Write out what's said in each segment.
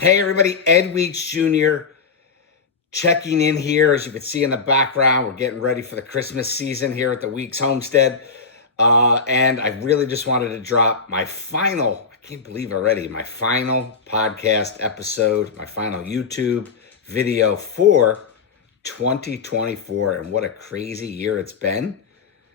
Hey everybody, Ed Weeks Jr. checking in here. As you can see in the background, we're getting ready for the Christmas season here at the Weeks Homestead. And I really just wanted to drop my final, I can't believe already, my final podcast episode, my final YouTube video for 2024. And what a crazy year it's been.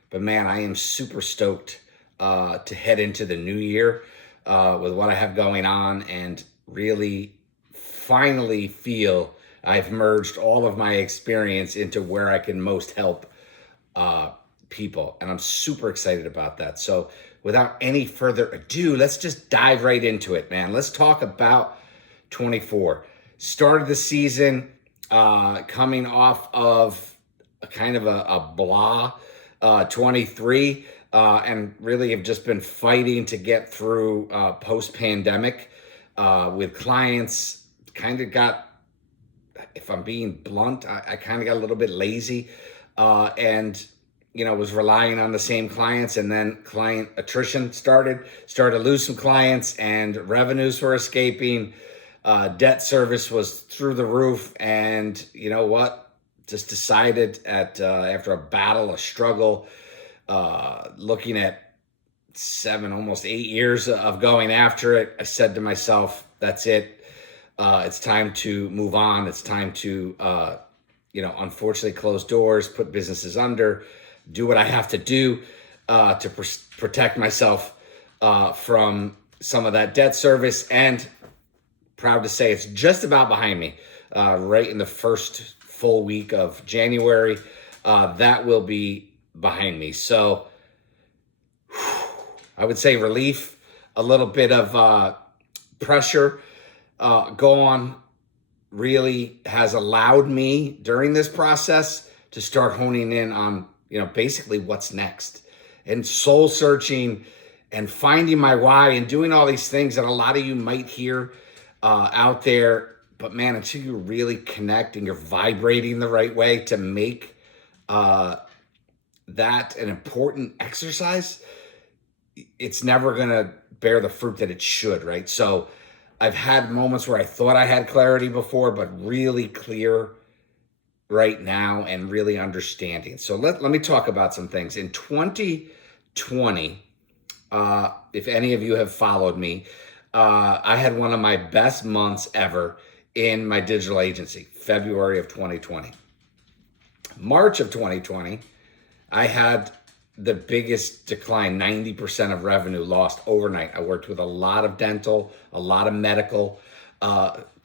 But man, I am super stoked to head into the new year with what I have going on and really finally feel I've merged all of my experience into where I can most help people. And I'm super excited about that. So without any further ado, let's just dive right into it, man. Let's talk about 24. Started the season coming off of a kind of a blah 23 and really have just been fighting to get through post-pandemic with clients. Kind of got, if I'm being blunt, I kind of got a little bit lazy and, was relying on the same clients, and then client attrition started to lose some clients and revenues were escaping. Debt service was through the roof. And you know what? Just decided after a battle, a struggle, looking at 7, almost 8 years of going after it, I said to myself, that's it. It's time to move on. It's time to, unfortunately close doors, put businesses under, do what I have to do to protect myself from some of that debt service. And proud to say it's just about behind me. Right in the first full week of January, that will be behind me. So I would say relief, a little bit of pressure gone really has allowed me during this process to start honing in on, basically what's next, and soul searching and finding my why and doing all these things that a lot of you might hear out there. But man, until you really connect and you're vibrating the right way to make that an important exercise, it's never going to bear the fruit that it should, right? So I've had moments where I thought I had clarity before, but really clear right now and really understanding. So let me talk about some things. In 2020, if any of you have followed me, I had one of my best months ever in my digital agency, February of 2020. March of 2020, I had the biggest decline, 90% of revenue lost overnight. I worked with a lot of dental, a lot of medical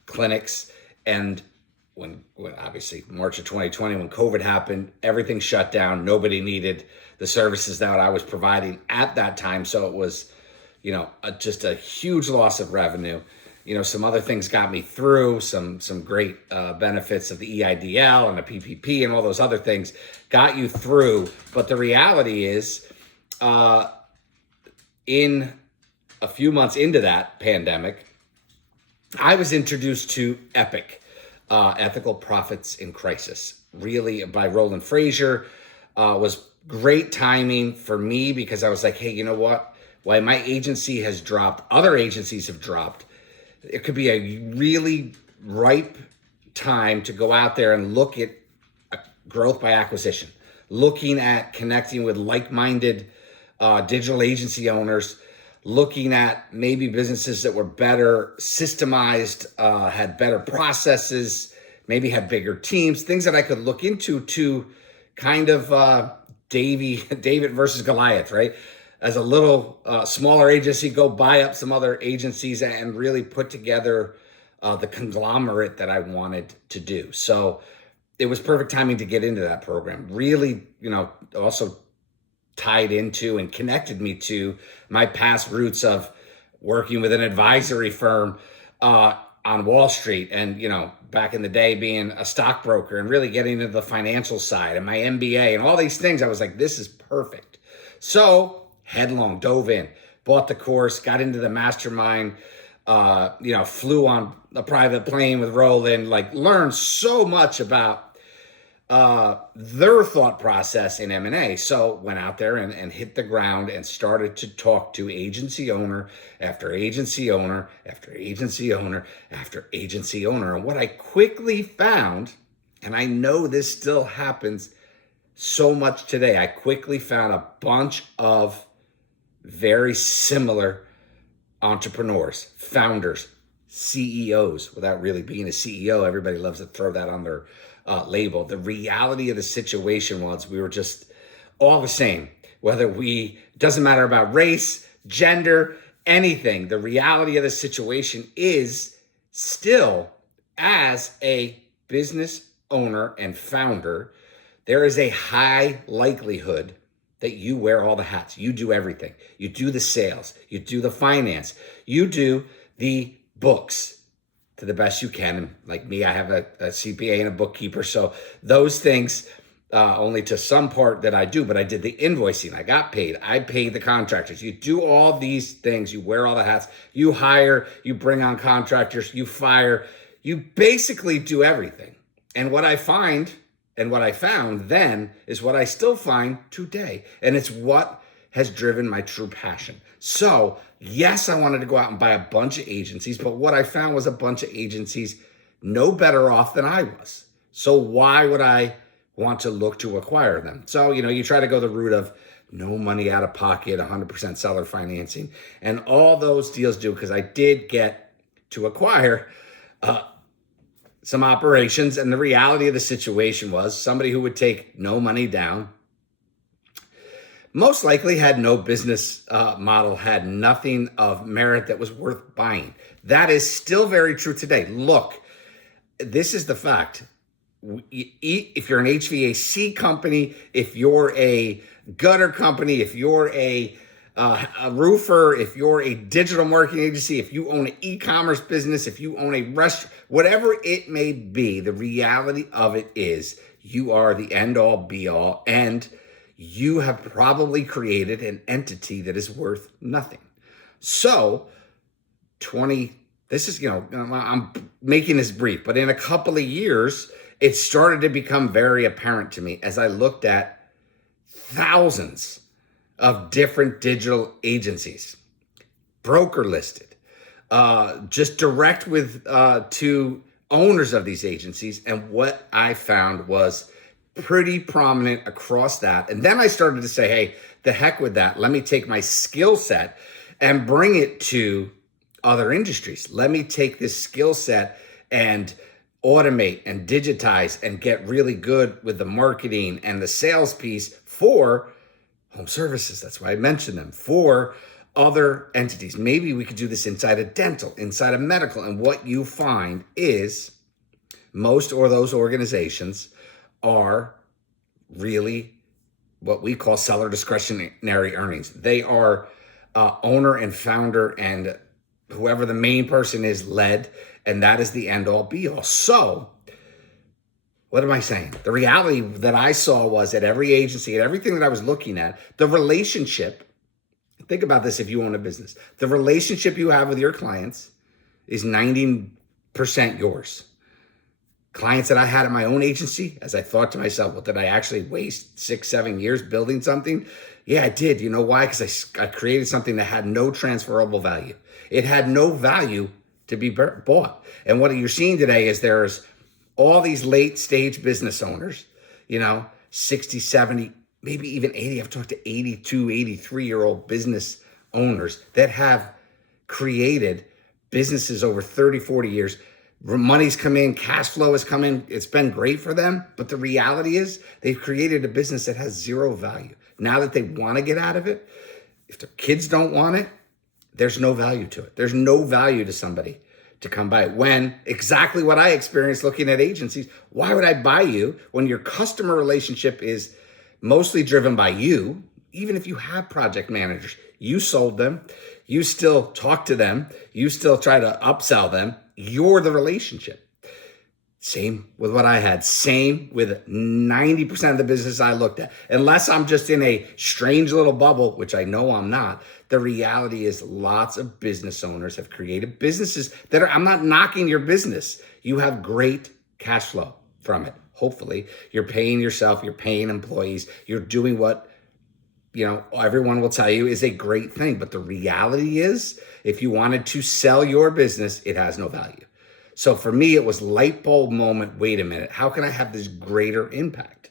clinics. And when obviously March of 2020, when COVID happened, everything shut down. Nobody needed the services that I was providing at that time. So it was, just a huge loss of revenue. Some other things got me through, some great benefits of the EIDL and the PPP and all those other things got you through. But the reality is, in a few months into that pandemic, I was introduced to EPIC, Ethical Profits in Crisis, really by Roland Frazier. Was great timing for me because I was like, hey, you know what? While my agency has dropped, other agencies have dropped. It could be a really ripe time to go out there and look at growth by acquisition, looking at connecting with like-minded digital agency owners, looking at maybe businesses that were better systemized, had better processes, maybe had bigger teams, things that I could look into to kind of David versus Goliath, right? As a little smaller agency, go buy up some other agencies and really put together the conglomerate that I wanted to do. So it was perfect timing to get into that program. Really, also tied into and connected me to my past roots of working with an advisory firm on Wall Street and, back in the day being a stockbroker and really getting into the financial side and my MBA and all these things. I was like, this is perfect. So headlong, dove in, bought the course, got into the mastermind, flew on a private plane with Roland, learned so much about their thought process in M&A. So went out there and hit the ground and started to talk to agency owner after agency owner after agency owner after agency owner. And what I quickly found, and I know this still happens so much today, I quickly found a bunch of very similar entrepreneurs, founders, CEOs, without really being a CEO. Everybody loves to throw that on their label. The reality of the situation was we were just all the same, doesn't matter about race, gender, anything. The reality of the situation is still, as a business owner and founder, there is a high likelihood that you wear all the hats. You do everything. You do the sales, you do the finance, you do the books to the best you can. And like me, I have a CPA and a bookkeeper. So those things, only to some part that I do, but I did the invoicing. I got paid. I paid the contractors. You do all these things. You wear all the hats. You hire, you bring on contractors, you fire. You basically do everything. And what I find and what I found then is what I still find today. And it's what has driven my true passion. So yes, I wanted to go out and buy a bunch of agencies, but what I found was a bunch of agencies no better off than I was. So why would I want to look to acquire them? So, you try to go the route of no money out of pocket, 100% seller financing, and all those deals do, because I did get to acquire some operations. And the reality of the situation was somebody who would take no money down, most likely had no business model, had nothing of merit that was worth buying. That is still very true today. Look, this is the fact. If you're an HVAC company, if you're a gutter company, if you're a roofer, if you're a digital marketing agency, if you own an e-commerce business, if you own a restaurant, whatever it may be, the reality of it is you are the end all be all, and you have probably created an entity that is worth nothing. So I'm making this brief, but in a couple of years, it started to become very apparent to me as I looked at thousands of different digital agencies, broker listed, just direct with to owners of these agencies. And what I found was pretty prominent across that. And then I started to say, hey, the heck with that. Let me take my skill set and bring it to other industries. Let me take this skill set and automate and digitize and get really good with the marketing and the sales piece for home services. That's why I mentioned them. For other entities. Maybe we could do this inside of dental, inside of medical. And what you find is most of those organizations are really what we call seller discretionary earnings. They are owner and founder and whoever the main person is led, and that is the end all be all. So what am I saying? The reality that I saw was at every agency, at everything that I was looking at, the relationship, think about this if you own a business, the relationship you have with your clients is 90% yours. Clients that I had at my own agency, as I thought to myself, well, did I actually waste 6-7 years building something? Yeah, I did. You know why? Because I created something that had no transferable value. It had no value to be bought. And what you're seeing today is there's all these late stage business owners, 60, 70, maybe even 80. I've talked to 82, 83-year-old business owners that have created businesses over 30, 40 years. Money's come in, cash flow has come in. It's been great for them. But the reality is they've created a business that has zero value. Now that they want to get out of it, if their kids don't want it, there's no value to it. There's no value to somebody to come by it. When exactly what I experienced looking at agencies, why would I buy you when your customer relationship is mostly driven by you? Even if you have project managers, you sold them, you still talk to them, you still try to upsell them. You're the relationship. Same with what I had. Same with 90% of the business I looked at. Unless I'm just in a strange little bubble, which I know I'm not, the reality is lots of business owners have created businesses that I'm not knocking your business. You have great cash flow. from it. Hopefully, you're paying yourself, you're paying employees, you're doing what everyone will tell you is a great thing. But the reality is, if you wanted to sell your business, it has no value. So for me, it was light bulb moment. Wait a minute. How can I have this greater impact?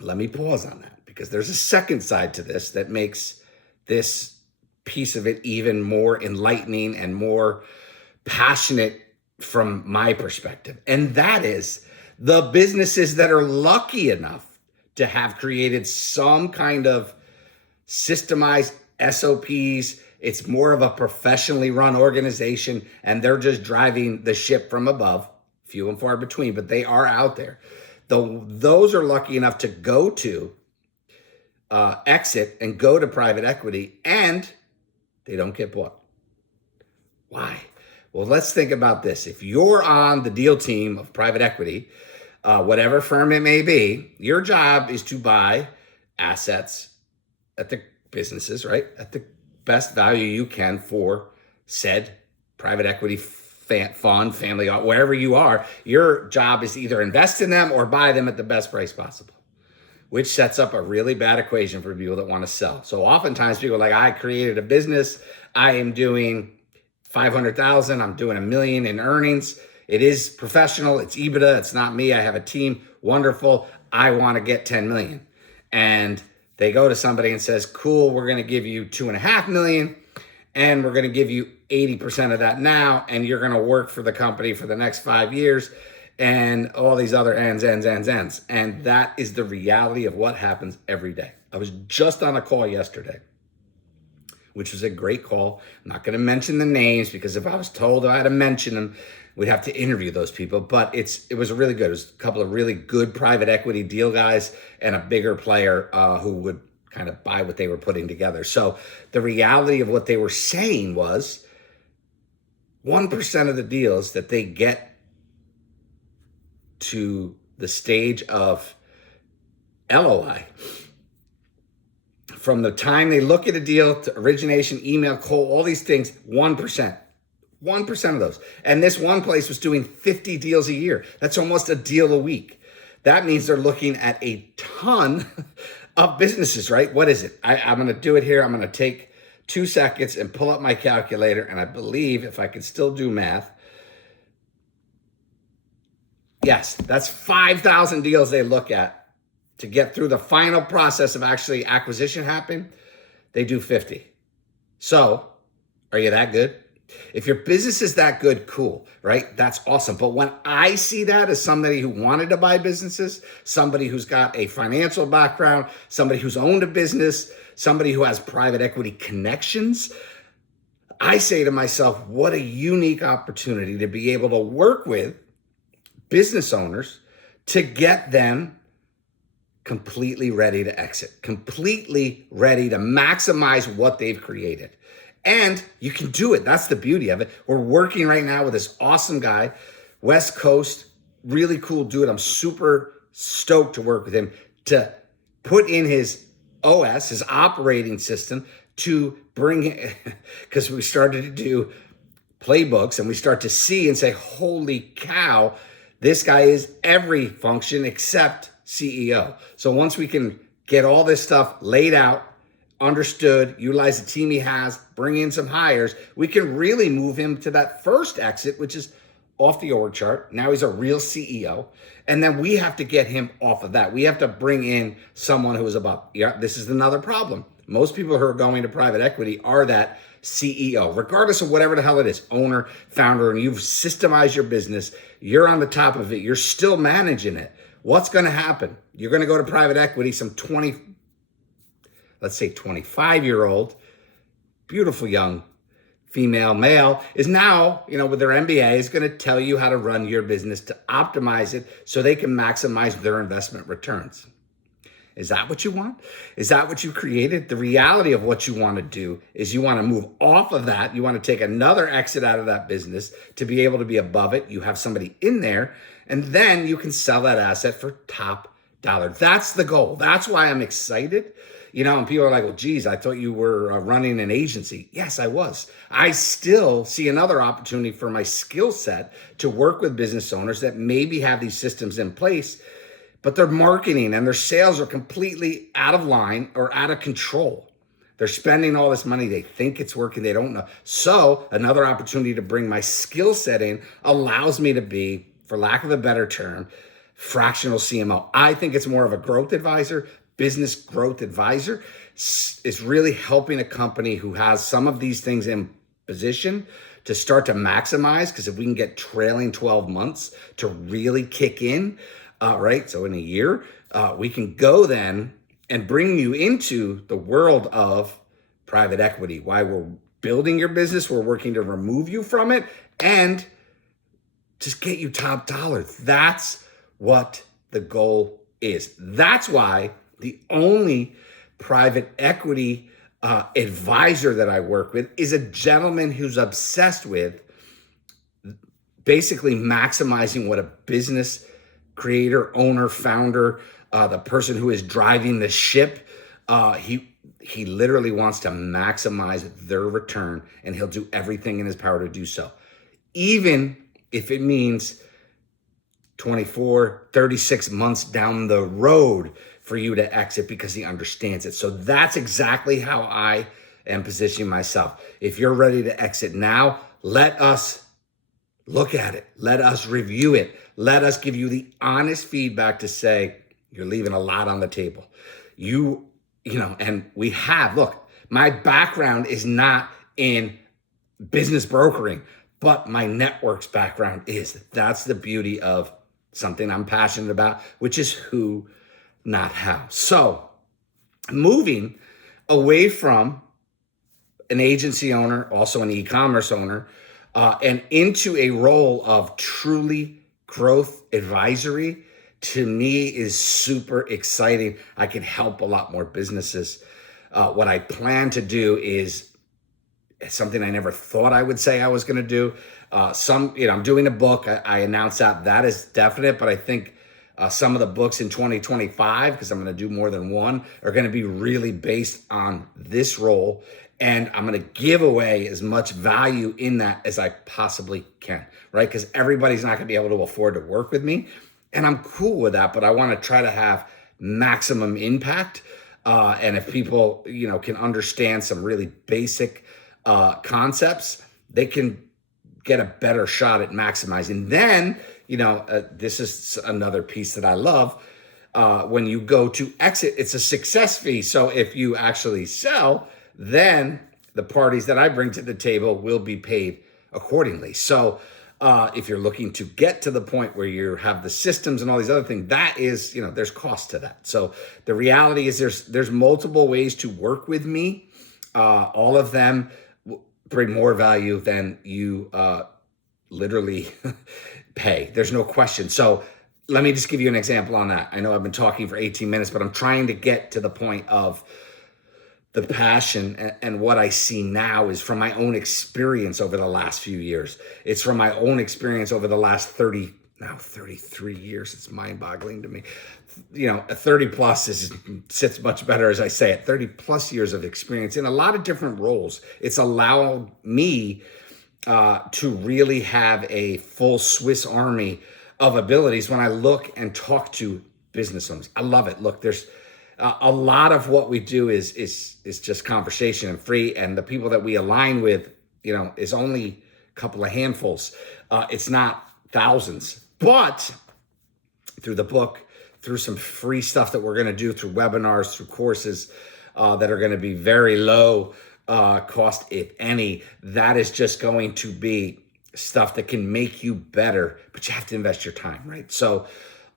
Let me pause on that, because there's a second side to this that makes this piece of it even more enlightening and more passionate from my perspective. And that is the businesses that are lucky enough to have created some kind of systemized SOPs. It's more of a professionally run organization, and they're just driving the ship from above, few and far between, but they are out there. Those are lucky enough to go to exit and go to private equity, and they don't get bought. Why? Well, let's think about this. If you're on the deal team of private equity, whatever firm it may be, your job is to buy assets at the businesses, right? At the best value you can for said private equity fund, family, wherever you are. Your job is to either invest in them or buy them at the best price possible, which sets up a really bad equation for people that want to sell. So oftentimes people are like, I created a business, I am doing 500,000, I'm doing $1 million in earnings. It is professional, it's EBITDA, it's not me, I have a team, wonderful, I want to get 10 million. And they go to somebody and says, cool, we're going to give you 2.5 million, and we're going to give you 80% of that now, and you're going to work for the company for the next 5 years, and all these other ends. And that is the reality of what happens every day. I was just on a call yesterday, which was a great call. I'm not going to mention the names, because if I was told I had to mention them, we'd have to interview those people. But it was really good. It was a couple of really good private equity deal guys and a bigger player who would kind of buy what they were putting together. So the reality of what they were saying was 1% of the deals that they get to the stage of LOI, from the time they look at a deal to origination, email, call, all these things, 1%. 1% of those. And this one place was doing 50 deals a year. That's almost a deal a week. That means they're looking at a ton of businesses, right? What is it? I'm going to do it here. I'm going to take 2 seconds and pull up my calculator. And I believe, if I can still do math, yes, that's 5,000 deals they look at to get through the final process of actually acquisition happening. They do 50. So are you that good? If your business is that good, cool, right? That's awesome. But when I see that as somebody who wanted to buy businesses, somebody who's got a financial background, somebody who's owned a business, somebody who has private equity connections, I say to myself, what a unique opportunity to be able to work with business owners to get them completely ready to exit, completely ready to maximize what they've created. And you can do it. That's the beauty of it. We're working right now with this awesome guy, West Coast, really cool dude. I'm super stoked to work with him to put in his OS, his operating system, to bring, because we started to do playbooks and we start to see and say, holy cow, this guy is every function except CEO. So once we can get all this stuff laid out, understood, utilize the team he has, bring in some hires, we can really move him to that first exit, which is off the org chart. Now he's a real CEO. And then we have to get him off of that. We have to bring in someone who is above. Yeah, this is another problem. Most people who are going to private equity are that CEO, regardless of whatever the hell it is, owner, founder, and you've systemized your business, you're on the top of it, you're still managing it. What's going to happen? You're going to go to private equity, some 25-year-old, beautiful young female, male, is now, with their MBA, is going to tell you how to run your business to optimize it so they can maximize their investment returns. Is that what you want? Is that what you created? The reality of what you want to do is you want to move off of that. You want to take another exit out of that business to be able to be above it. You have somebody in there, and then you can sell that asset for top dollar. That's the goal. That's why I'm excited. And people are like, well, geez, I thought you were running an agency. Yes, I was. I still see another opportunity for my skill set to work with business owners that maybe have these systems in place, but their marketing and their sales are completely out of line or out of control. They're spending all this money. They think it's working. They don't know. So another opportunity to bring my skill set in allows me to be, for lack of a better term, fractional CMO. I think it's more of a growth advisor, business growth advisor. It's really helping a company who has some of these things in position to start to maximize, because if we can get trailing 12 months to really kick in, right? So in a year, we can go then and bring you into the world of private equity. Why we're building your business, we're working to remove you from it and just get you top dollar. That's what the goal is. That's why the only private equity advisor that I work with is a gentleman who's obsessed with basically maximizing what a business creator, owner, founder, the person who is driving the ship, he literally wants to maximize their return, and he'll do everything in his power to do so. Even if it means 24, 36 months down the road for you to exit, because he understands it. So that's exactly how I am positioning myself. If you're ready to exit now, let us look at it. Let us review it. Let us give you the honest feedback to say, you're leaving a lot on the table. And we have, look, my background is not in business brokering, but my networks background is. That's the beauty of something I'm passionate about, which is who, not how. So moving away from an agency owner, also an e-commerce owner, and into a role of truly growth advisory, to me is super exciting. I can help a lot more businesses. What I plan to do is something I never thought I would say I was going to do. I'm doing a book. I announced that is definite, but I think some of the books in 2025, because I'm going to do more than one, are going to be really based on this role. And I'm going to give away as much value in that as I possibly can, right? Because everybody's not going to be able to afford to work with me. And I'm cool with that, but I want to try to have maximum impact. And if people, can understand some really basic concepts, they can get a better shot at maximizing. Then, this is another piece that I love. When you go to exit, it's a success fee. So if you actually sell, then the parties that I bring to the table will be paid accordingly. So if you're looking to get to the point where you have the systems and all these other things, that is, there's cost to that. So the reality is there's multiple ways to work with me. All of them bring more value than you literally pay. There's no question. So let me just give you an example on that. I know I've been talking for 18 minutes, but I'm trying to get to the point of the passion, and what I see now is from my own experience over the last few years. It's from my own experience over the last 33 years. It's mind-boggling to me. 30 plus sits much better as I say it. 30 plus years of experience in a lot of different roles. It's allowed me to really have a full Swiss Army of abilities when I look and talk to business owners. I love it. Look, there's a lot of what we do is just conversation and free, and the people that we align with, is only a couple of handfuls. It's not thousands, but through the book, through some free stuff that we're going to do, through webinars, through courses that are going to be very low cost, if any, that is just going to be stuff that can make you better, but you have to invest your time, right? So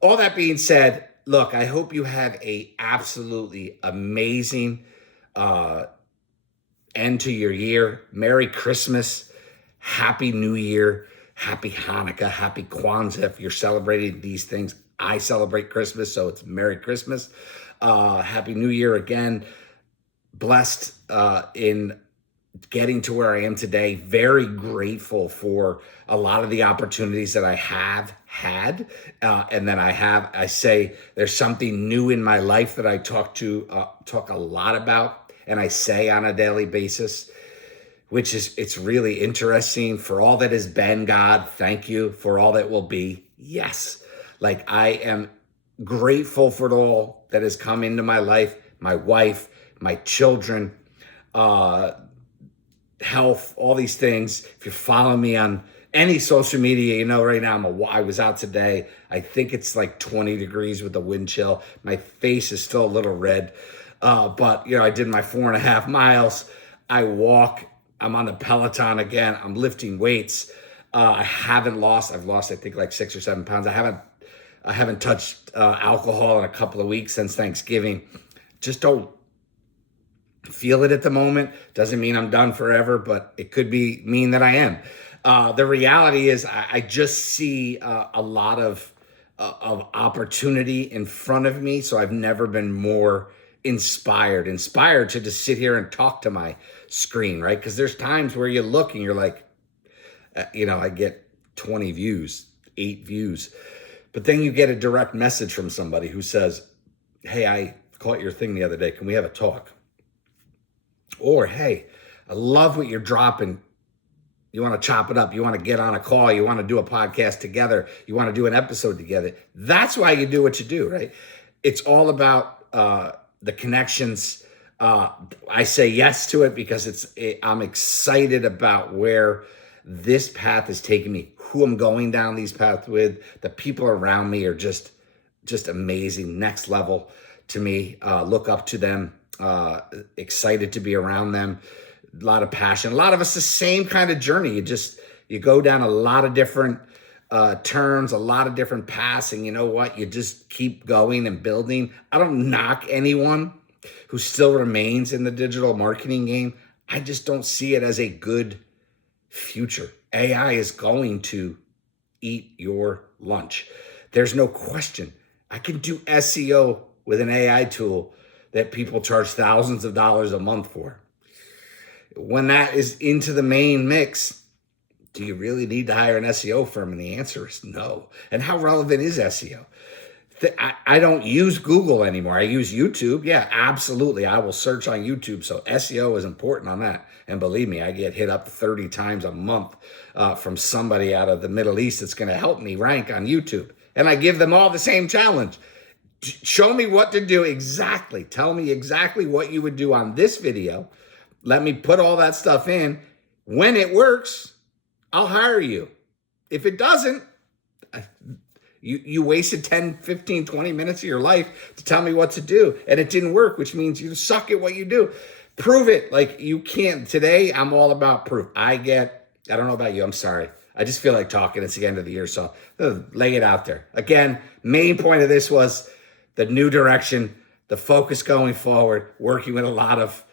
all that being said, look, I hope you have a absolutely amazing end to your year. Merry Christmas, Happy New Year, Happy Hanukkah, Happy Kwanzaa. If you're celebrating these things, I celebrate Christmas, so it's Merry Christmas. Happy New Year again. Blessed in getting to where I am today. Very grateful for a lot of the opportunities that I have had. And then I say there's something new in my life that I talk a lot about and I say on a daily basis, which is, it's really interesting. For all that has been, God, thank you. For all that will be, yes. Like, I am grateful for it all that has come into my life, my wife, my children, health, all these things. If you're following me on any social media, you know right now I was out today. I think it's like 20 degrees with the wind chill. My face is still a little red. But I did my 4.5 miles. I walk. I'm on the Peloton again. I'm lifting weights. I've lost, I think, like 6 or 7 pounds. I haven't touched alcohol in a couple of weeks since Thanksgiving. Just don't feel it at the moment. Doesn't mean I'm done forever, but it could mean that I am. The reality is I just see a lot of opportunity in front of me. So I've never been more inspired to just sit here and talk to my screen, right? Because there's times where you look and you're like, I get 20 views, 8 views. But then you get a direct message from somebody who says, hey, I caught your thing the other day. Can we have a talk? Or, hey, I love what you're dropping. You want to chop it up. You want to get on a call. You want to do a podcast together. You want to do an episode together. That's why you do what you do, right? It's all about the connections. I say yes to it because I'm excited about where this path is taking me, who I'm going down these paths with. The people around me are just amazing, next level to me. Look up to them, excited to be around them. A lot of passion. A lot of us the same kind of journey. You go down a lot of different turns, a lot of different paths, and you know what? You just keep going and building. I don't knock anyone who still remains in the digital marketing game. I just don't see it as a good future. AI is going to eat your lunch. There's no question. I can do SEO with an AI tool that people charge thousands of dollars a month for. When that is into the main mix, do you really need to hire an SEO firm? And the answer is no. And how relevant is SEO? I don't use Google anymore. I use YouTube. Yeah, absolutely. I will search on YouTube. So SEO is important on that. And believe me, I get hit up 30 times a month from somebody out of the Middle East that's going to help me rank on YouTube. And I give them all the same challenge. Show me what to do exactly. Tell me exactly what you would do on this video. Let me put all that stuff in. When it works, I'll hire you. If it doesn't, you wasted 10, 15, 20 minutes of your life to tell me what to do. And it didn't work, which means you suck at what you do. Prove it. Like, you can't. Today, I'm all about proof. I don't know about you. I'm sorry. I just feel like talking. It's the end of the year, so lay it out there. Again, main point of this was the new direction, the focus going forward, working with a lot of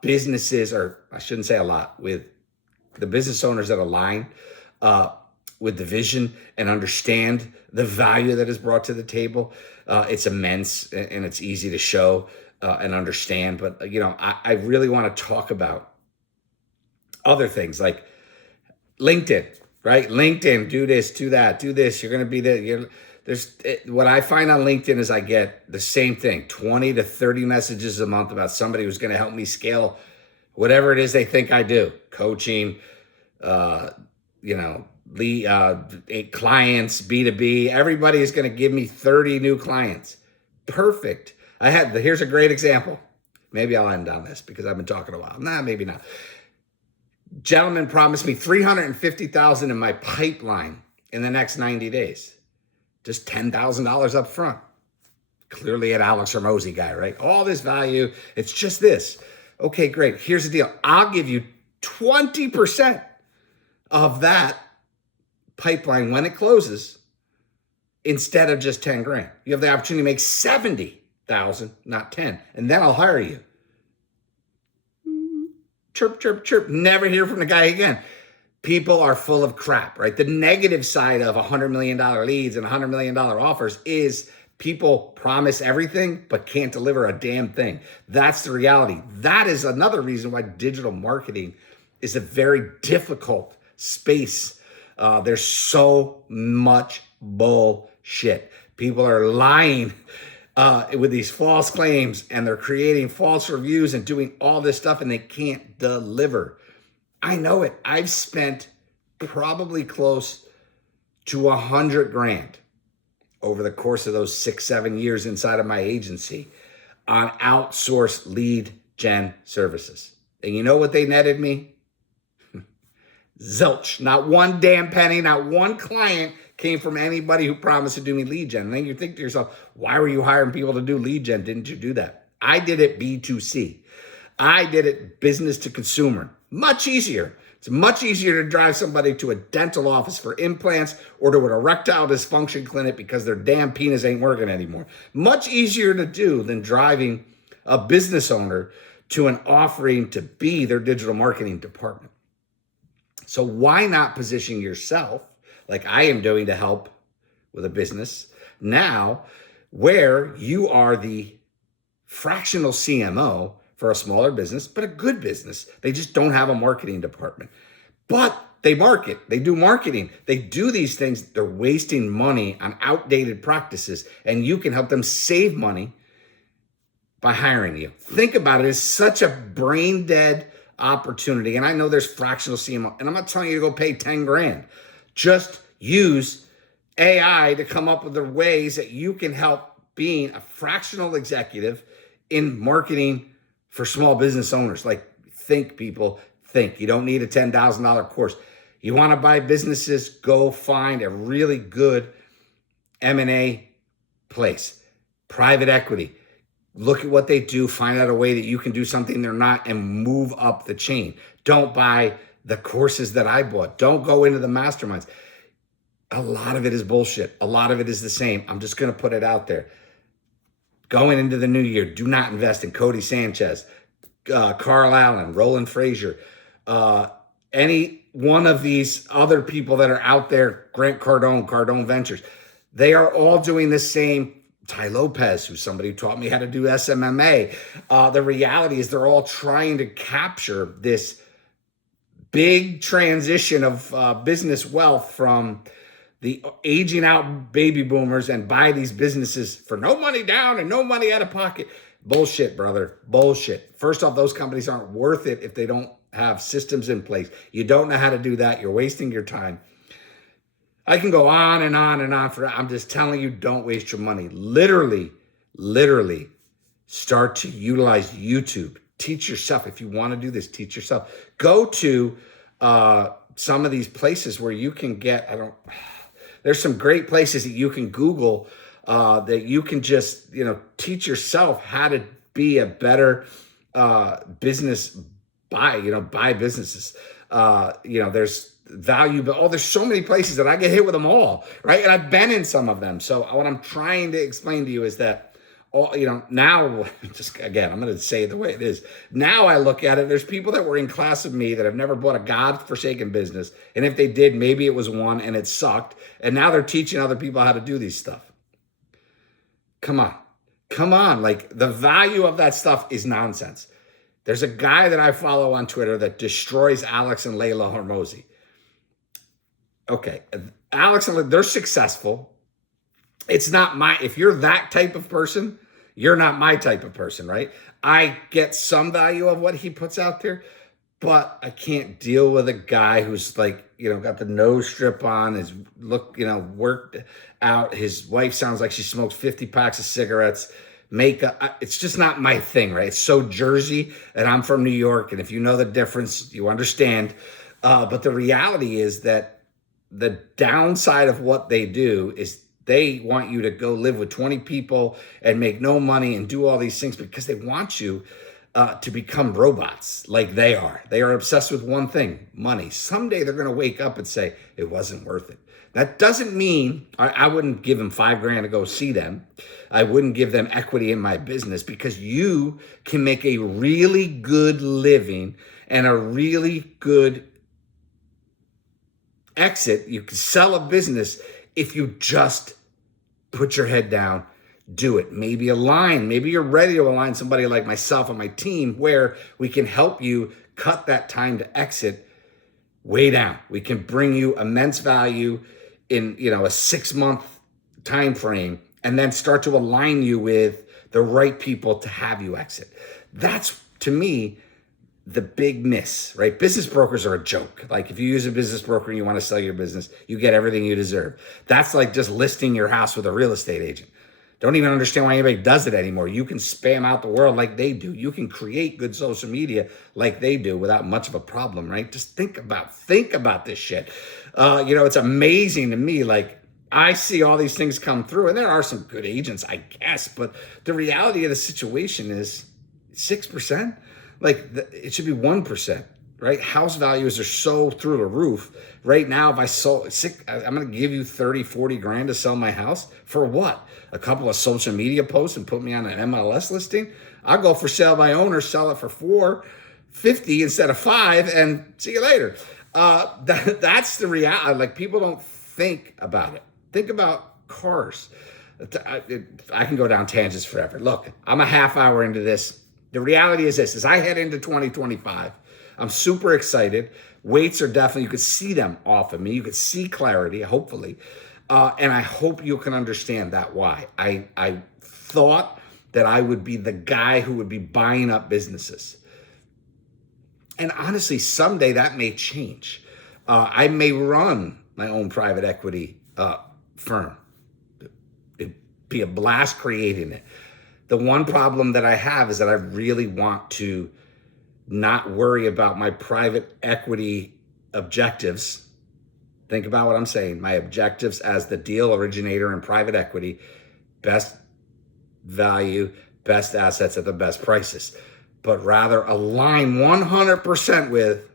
businesses, or I shouldn't say a lot, with the business owners that align with the vision and understand the value that is brought to the table. It's immense and it's easy to show and understand. But, I really want to talk about other things like LinkedIn, right? LinkedIn, do this, do that, do this. You're going to be there. What I find on LinkedIn is I get the same thing, 20 to 30 messages a month about somebody who's going to help me scale whatever it is they think I do. Coaching, clients, B2B. Everybody is going to give me 30 new clients. Perfect. Here's a great example. Maybe I'll end on this because I've been talking a while. Nah, maybe not. Gentleman promised me $350,000 in my pipeline in the next 90 days. Just $10,000 up front. Clearly an Alex Hormozi guy, right? All this value. It's just this. Okay, great. Here's the deal. I'll give you 20% of that pipeline when it closes instead of just 10 grand. You have the opportunity to make 70,000, not 10. And then I'll hire you. Chirp, chirp, chirp. Never hear from the guy again. People are full of crap, right? The negative side of $100 million leads and $100 million offers is People promise everything, but can't deliver a damn thing. That's the reality. That is another reason why digital marketing is a very difficult space. There's so much bullshit. People are lying with these false claims, and they're creating false reviews and doing all this stuff, and they can't deliver. I know it. I've spent probably close to $100,000 over the course of those 6-7 years inside of my agency on outsourced lead gen services. And you know what they netted me? Zilch. Not one damn penny, not one client came from anybody who promised to do me lead gen. And then you think to yourself, why were you hiring people to do lead gen? Didn't you do that? I did it B2C. I did it business to consumer. Much easier. It's much easier to drive somebody to a dental office for implants or to an erectile dysfunction clinic because their damn penis ain't working anymore. Much easier to do than driving a business owner to an offering to be their digital marketing department. So why not position yourself like I am doing to help with a business now where you are the fractional CMO for a smaller business, but a good business. They just don't have a marketing department. But they market, they do marketing, they do these things. They're wasting money on outdated practices, and you can help them save money by hiring you. Think about it. It's such a brain dead opportunity. And I know there's fractional CMO, and I'm not telling you to go pay 10 grand. Just use AI to come up with the ways that you can help being a fractional executive in marketing for small business owners. Like, think, people, think. You don't need a $10,000 course. You want to buy businesses, go find a really good M&A place. Private equity. Look at what they do, find out a way that you can do something they're not, and move up the chain. Don't buy the courses that I bought. Don't go into the masterminds. A lot of it is bullshit. A lot of it is the same. I'm just going to put it out there. Going into the new year, do not invest in Cody Sanchez, Carl Allen, Roland Frazier, any one of these other people that are out there, Grant Cardone, Cardone Ventures. They are all doing the same. Ty Lopez, who's somebody who taught me how to do SMMA. The reality is they're all trying to capture this big transition of business wealth from the aging out baby boomers and buy these businesses for no money down and no money out of pocket. Bullshit, brother. Bullshit. First off, those companies aren't worth it if they don't have systems in place. You don't know how to do that. You're wasting your time. I can go on and on and on for that. I'm just telling you, don't waste your money. Literally start to utilize YouTube. Teach yourself. If you want to do this, teach yourself. Go to some of these places where you can get, there's some great places that you can Google that you can just, teach yourself how to be a better business buy businesses. There's value, but there's so many places that I get hit with them all, right? And I've been in some of them. So what I'm trying to explain to you is that now, just again, I'm going to say it the way it is. Now I look at it, there's people that were in class with me that have never bought a godforsaken business. And if they did, maybe it was one and it sucked. And now they're teaching other people how to do these stuff. Come on. Like, the value of that stuff is nonsense. There's a guy that I follow on Twitter that destroys Alex and Layla Hormozi. Okay, Alex and Layla, they're successful. It's not if you're that type of person, you're not my type of person, right? I get some value of what he puts out there, but I can't deal with a guy who's like, got the nose strip on, his look, worked out. His wife sounds like she smokes 50 packs of cigarettes, makeup. It's just not my thing, right? It's so Jersey, and I'm from New York. And if you know the difference, you understand. But the reality is that the downside of what they do is they want you to go live with 20 people and make no money and do all these things because they want you to become robots like they are. They are obsessed with one thing, money. Someday they're going to wake up and say, it wasn't worth it. That doesn't mean I wouldn't give them $5,000 to go see them. I wouldn't give them equity in my business, because you can make a really good living and a really good exit. You can sell a business if you just put your head down do it. Maybe align. Maybe you're ready to align somebody like myself on my team where we can help you cut that time to exit way down. We can bring you immense value in, a 6-month time frame, and then start to align you with the right people to have you exit. That's, to me, the big miss, right? Business brokers are a joke. Like, if you use a business broker and you want to sell your business, you get everything you deserve. That's like just listing your house with a real estate agent. Don't even understand why anybody does it anymore. You can spam out the world like they do. You can create good social media like they do without much of a problem, right? Just think about this shit. It's amazing to me. Like, I see all these things come through, and there are some good agents, I guess, but the reality of the situation is 6%. Like, it should be 1%. Right? House values are so through the roof. Right now, if I sold, I'm going to give you 30, 40 grand to sell my house. For what? A couple of social media posts and put me on an MLS listing? I'll go for sale by owner, sell it for $450 instead of $5, and see you later. That's the reality. Like, people don't think about it. Think about cars. I can go down tangents forever. Look, I'm a half hour into this. The reality is this, as I head into 2025, I'm super excited. Weights are definitely, you could see them off of me. You could see clarity, hopefully. And I hope you can understand that why. I thought that I would be the guy who would be buying up businesses. And honestly, someday that may change. I may run my own private equity firm. It'd be a blast creating it. The one problem that I have is that I really want to not worry about my private equity objectives. Think about what I'm saying. My objectives as the deal originator in private equity: best value, best assets at the best prices. But rather align 100% with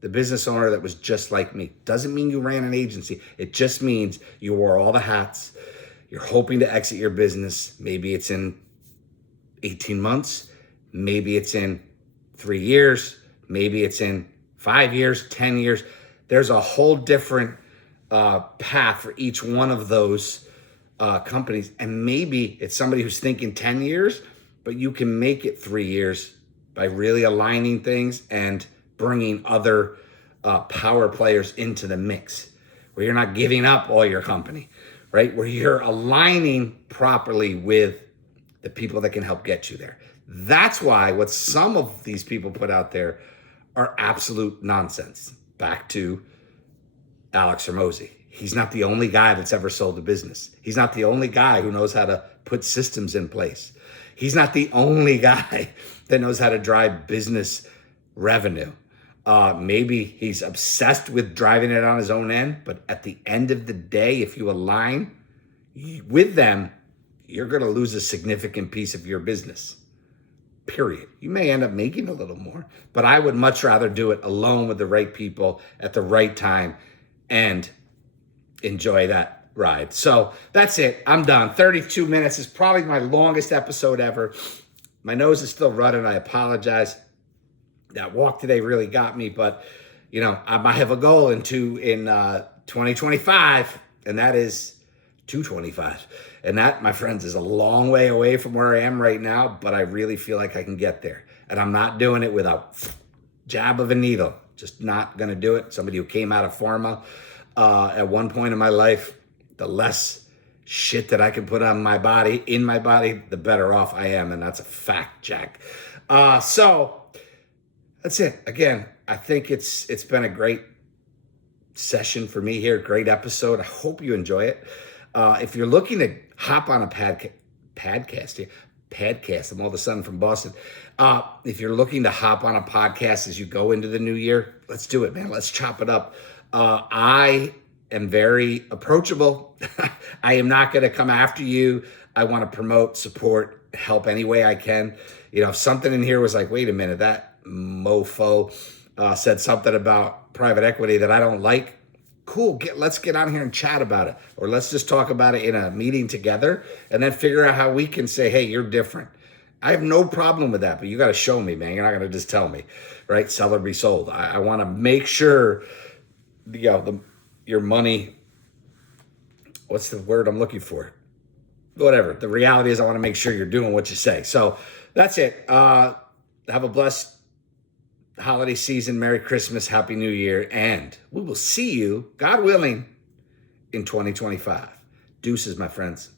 the business owner that was just like me. Doesn't mean you ran an agency. It just means you wore all the hats. You're hoping to exit your business. Maybe it's in 18 months. Maybe it's in 3 years, maybe it's in 5 years, 10 years. There's a whole different path for each one of those companies. And maybe it's somebody who's thinking 10 years, but you can make it 3 years by really aligning things and bringing other power players into the mix, where you're not giving up all your company, right? Where you're aligning properly with the people that can help get you there. That's why what some of these people put out there are absolute nonsense. Back to Alex Hormozi. He's not the only guy that's ever sold a business. He's not the only guy who knows how to put systems in place. He's not the only guy that knows how to drive business revenue. Maybe he's obsessed with driving it on his own end, but at the end of the day, if you align with them, you're going to lose a significant piece of your business. Period. You may end up making a little more, but I would much rather do it alone with the right people at the right time and enjoy that ride. So that's it. I'm done. 32 minutes is probably my longest episode ever. My nose is still running. I apologize. That walk today really got me, but I have a goal in 2025, and that is 225. And that, my friends, is a long way away from where I am right now, but I really feel like I can get there. And I'm not doing it without jab of a needle. Just not going to do it. Somebody who came out of pharma at one point in my life, the less shit that I can put on my body, in my body, the better off I am. And that's a fact, Jack. So that's it. Again, I think it's been a great session for me here. Great episode. I hope you enjoy it. If you're looking to hop on a podcast, I'm all of a sudden from Boston. If you're looking to hop on a podcast as you go into the new year, let's do it, man. Let's chop it up. I am very approachable. I am not going to come after you. I want to promote, support, help any way I can. If something in here was like, wait a minute, that mofo said something about private equity that I don't like, cool, let's get on here and chat about it. Or let's just talk about it in a meeting together and then figure out how we can say, hey, you're different. I have no problem with that, but you got to show me, man. You're not going to just tell me, right? Sell or be sold. I want to make sure, your money, what's the word I'm looking for? whatever. The reality is I want to make sure you're doing what you say. So that's it. Have a blessed holiday season. Merry Christmas. Happy New Year. And we will see you, God willing, in 2025. Deuces, my friends.